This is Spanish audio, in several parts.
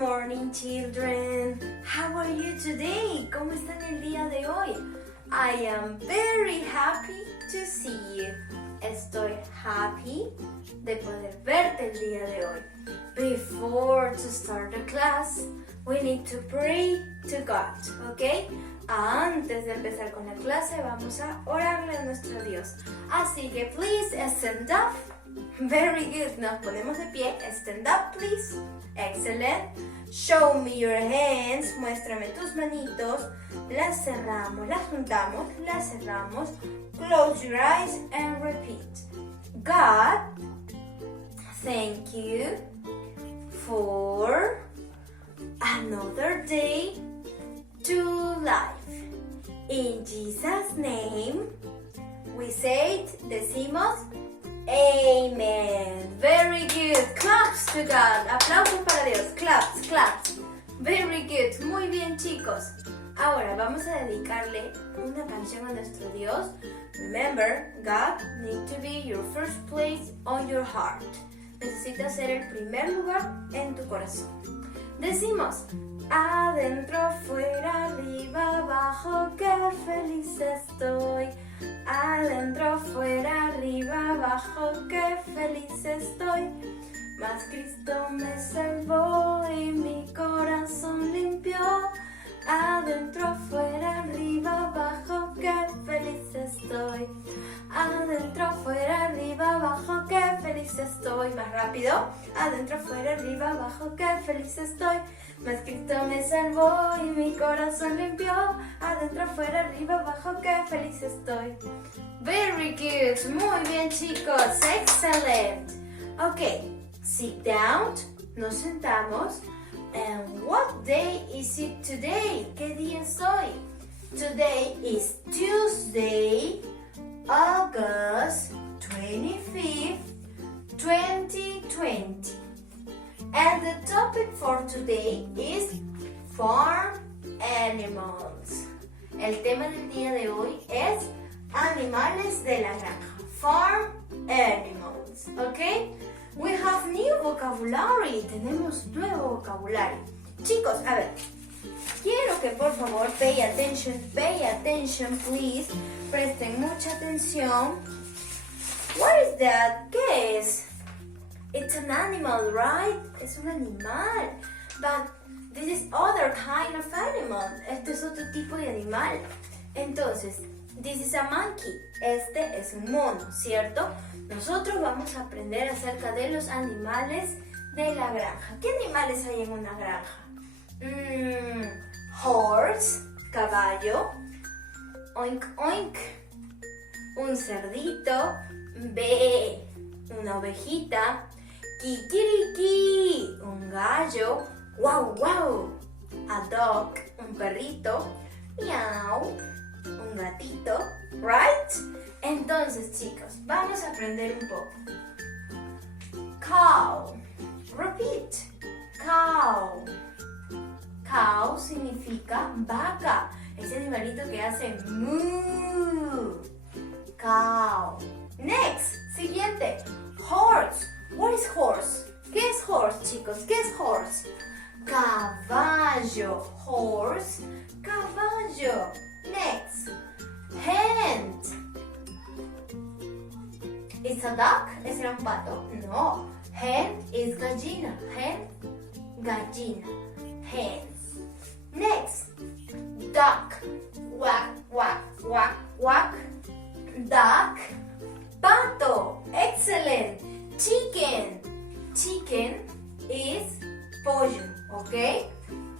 morning, children. How are you today? ¿Cómo están el día de hoy? I am very happy to see you. Estoy happy de poder verte el día de hoy. Before to start the class, we need to pray to God, ¿ok? Antes de empezar con la clase, vamos a orarle a nuestro Dios. Así que, please, stand up. Very good. Nos ponemos de pie. Stand up, please. Excellent. Show me your hands. Muéstrame tus manitos. Las cerramos, las juntamos, las cerramos. Close your eyes and repeat. God, thank you for another day to life. In Jesus' name, we say it, decimos, Amen. Very good. Claps to God. Aplausos para Dios. Claps, claps. Very good. Muy bien, chicos. Ahora vamos a dedicarle una canción a nuestro Dios. Remember, God needs to be your first place on your heart. Necesita ser el primer lugar en tu corazón. Decimos, adentro, afuera, arriba, abajo, qué feliz estoy. Adentro, afuera, arriba, abajo, qué feliz estoy. Mas Cristo me salvó y mi corazón limpió. Adentro, afuera, arriba, abajo, qué feliz estoy. Adentro, afuera, arriba, abajo, qué feliz estoy. Más rápido. Adentro, afuera, arriba, abajo, qué feliz estoy. Mas Cristo me salvó y mi corazón limpió. Adentro, afuera, arriba, abajo, qué feliz estoy. Very good. Muy bien, chicos. Excellent. Ok. Sit down. Nos sentamos. And what day is it today? ¿Qué día es hoy? Today is Tuesday, August 25th, 2020. And the topic for today is farm animals. El tema del día de hoy es animales de la granja. Farm animals, ¿ok? We have new vocabulary. Tenemos nuevo vocabulario. Chicos, a ver. Quiero que por favor pay attention, please. Presten mucha atención. What is that? ¿Qué es? It's an animal, right? Es un animal. But this is other kind of animal. Este es otro tipo de animal. Entonces, this is a monkey. Este es un mono, ¿cierto? Nosotros vamos a aprender acerca de los animales de la granja. ¿Qué animales hay en una granja? Horse, caballo. Oink, oink. Un cerdito. Be, una ovejita. Kikiriki, un gallo. Wow, wow. A dog, un perrito. Miau, un gatito. Right? Entonces, chicos, vamos a aprender un poco. Cow. Repeat. Cow. Cow significa vaca. Ese animalito que hace moo. Cow. Next. Siguiente. Horse. What is horse? ¿Qué es horse, chicos? ¿Qué es horse? Caballo. Horse. Caballo. Next. Hen. ¿Es a duck? ¿Es un pato? No. Hen es gallina. Hen, gallina. Hens. Next. Duck. Quack, quack, quack, quack. Duck. Pato. Excellent. Chicken. Chicken is pollo. ¿Ok?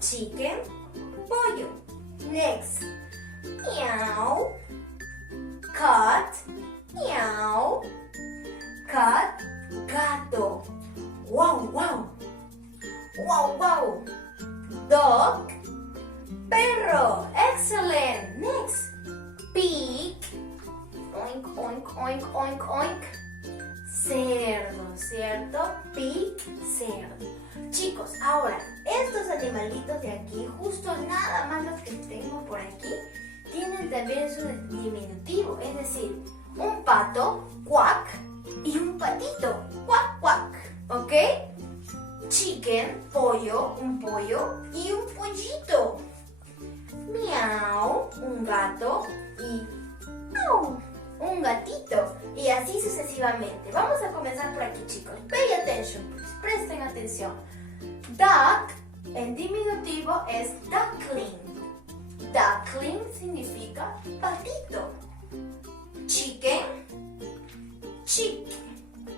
Chicken, pollo. Next. Meow. Cat. Meow. Cat, gato. Wow, wow. Wow, wow. Dog, perro. Excellent. Next. Pig. Oink, oink, oink, oink, oink. Cerdo, ¿cierto? Pig, cerdo. Chicos, ahora, estos animalitos de aquí, justo nada más los que tengo por aquí, tienen también su diminutivo, es decir, un pato, quack, y un patito, quack, quack, ¿ok? Chicken, pollo, un pollo. vamos a comenzar por aquí, chicos. Pay attention, please. Presten atención. Duck en diminutivo es duckling. Duckling significa patito. Chicken, chick.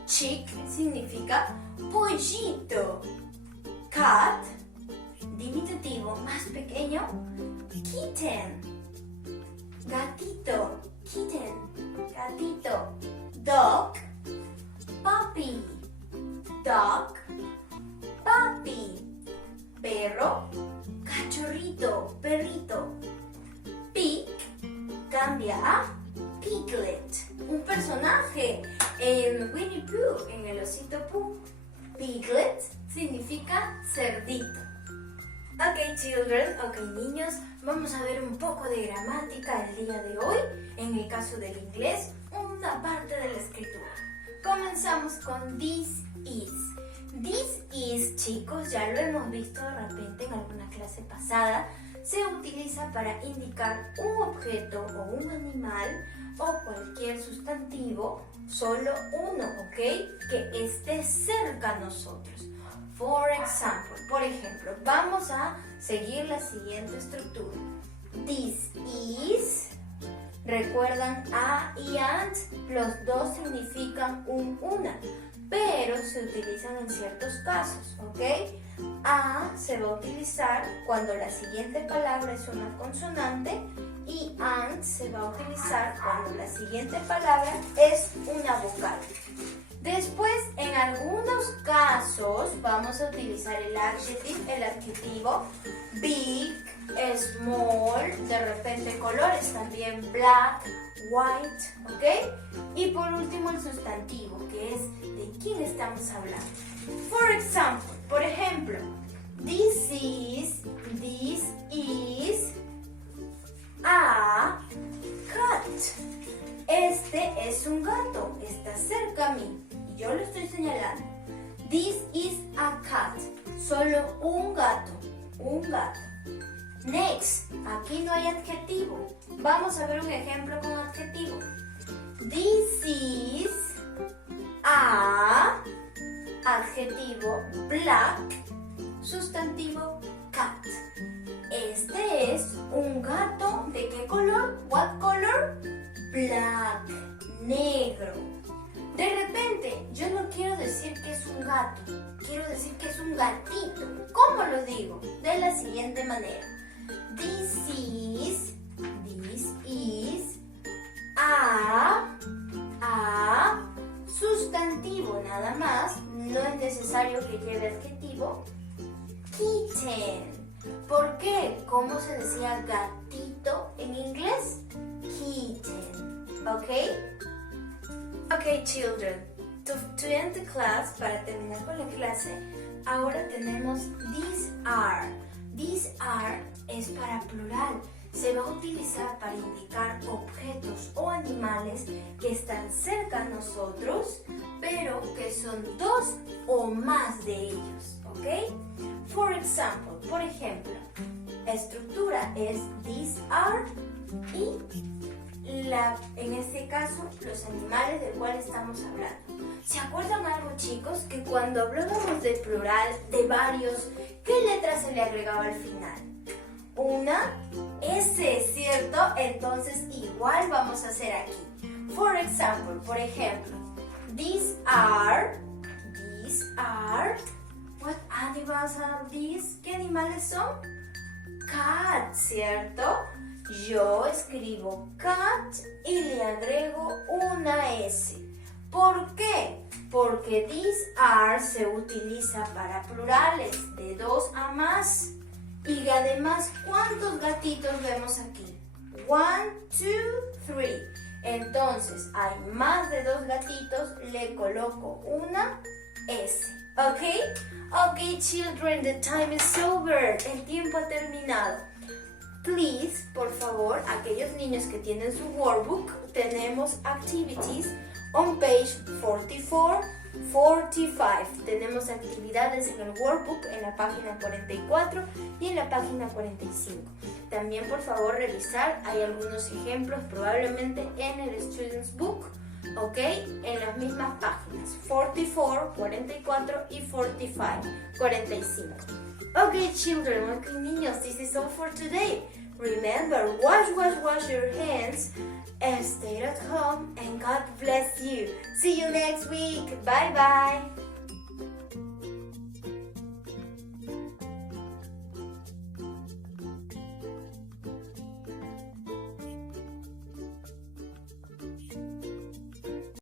Chick significa pollito. Cat, diminutivo más pequeño, kitten. Gatito, kitten, gatito. Dog, puppy. Dog, puppy. Perro, cachorrito, perrito. Pig cambia a piglet, un personaje en Winnie Pooh, en el osito Pooh. Piglet significa cerdito. Ok, children, ok, niños, vamos a ver un poco de gramática el día de hoy. En el caso del inglés, una parte de la escritura. Comenzamos con this is. This is, chicos, ya lo hemos visto de repente en alguna clase pasada. Se utiliza para indicar un objeto o un animal o cualquier sustantivo, solo uno, ¿ok? Que esté cerca a nosotros. For example, por ejemplo, vamos a seguir la siguiente estructura. This is, recuerdan a y and, los dos significan un, una, pero se utilizan en ciertos casos, ¿ok? A se va a utilizar cuando la siguiente palabra es una consonante y and se va a utilizar cuando la siguiente palabra es una vocal. Después, en algunos casos, vamos a utilizar el adjetivo big, small, de repente colores también, black, white, ¿ok? Y por último el sustantivo, que es de quién estamos hablando. Por ejemplo, this is a cat. Este es un gato, está cerca a mí y yo lo estoy señalando. This is a cat, solo un gato, un gato. Next, aquí no hay adjetivo. Vamos a ver un ejemplo con adjetivo. This is a, adjetivo black, sustantivo cat. Este es un gato, ¿de qué color? What color? Black, negro. De repente, yo no quiero decir que es un gato, quiero decir que es un gatito. ¿Cómo lo digo? De la siguiente manera. This is a sustantivo nada más, no es necesario que lleve adjetivo. Kitten. ¿Por qué? ¿Cómo se decía gatito en inglés? Kitten. ¿Ok? Ok, children. To end the class, para terminar con la clase, ahora tenemos these are. These are es para plural. Se va a utilizar para indicar objetos o animales que están cerca a nosotros, pero que son dos o más de ellos, ¿ok? For example, por ejemplo, la estructura es these are y en este caso los animales del cual estamos hablando. ¿Se acuerdan algo, chicos? Que cuando hablábamos de plural, de varios, ¿qué letra se le agregaba al final? Una S, ¿cierto? Entonces igual vamos a hacer aquí. For example, por ejemplo, these are, what animals are these? ¿Qué animales son? Cat, ¿cierto? Yo escribo cat y le agrego una S. ¿Por qué? Porque these are se utiliza para plurales de dos a más. Y además, ¿cuántos gatitos vemos aquí? 1, 2, 3. Entonces, hay más de dos gatitos, le coloco una S. ¿Ok? Ok, children, the time is over. El tiempo ha terminado. Please, por favor, aquellos niños que tienen su workbook, tenemos activities on page 44, 45. Tenemos actividades en el workbook en la página 44 y en la página 45. También, por favor, revisar, hay algunos ejemplos probablemente en el Student's Book ¿ok? En las mismas páginas, 44, 44 y 45, 45. Okay, children, okay, niños, this is all for today. Remember, wash your hands, stay at home, and God bless you. See you next week. Bye-bye.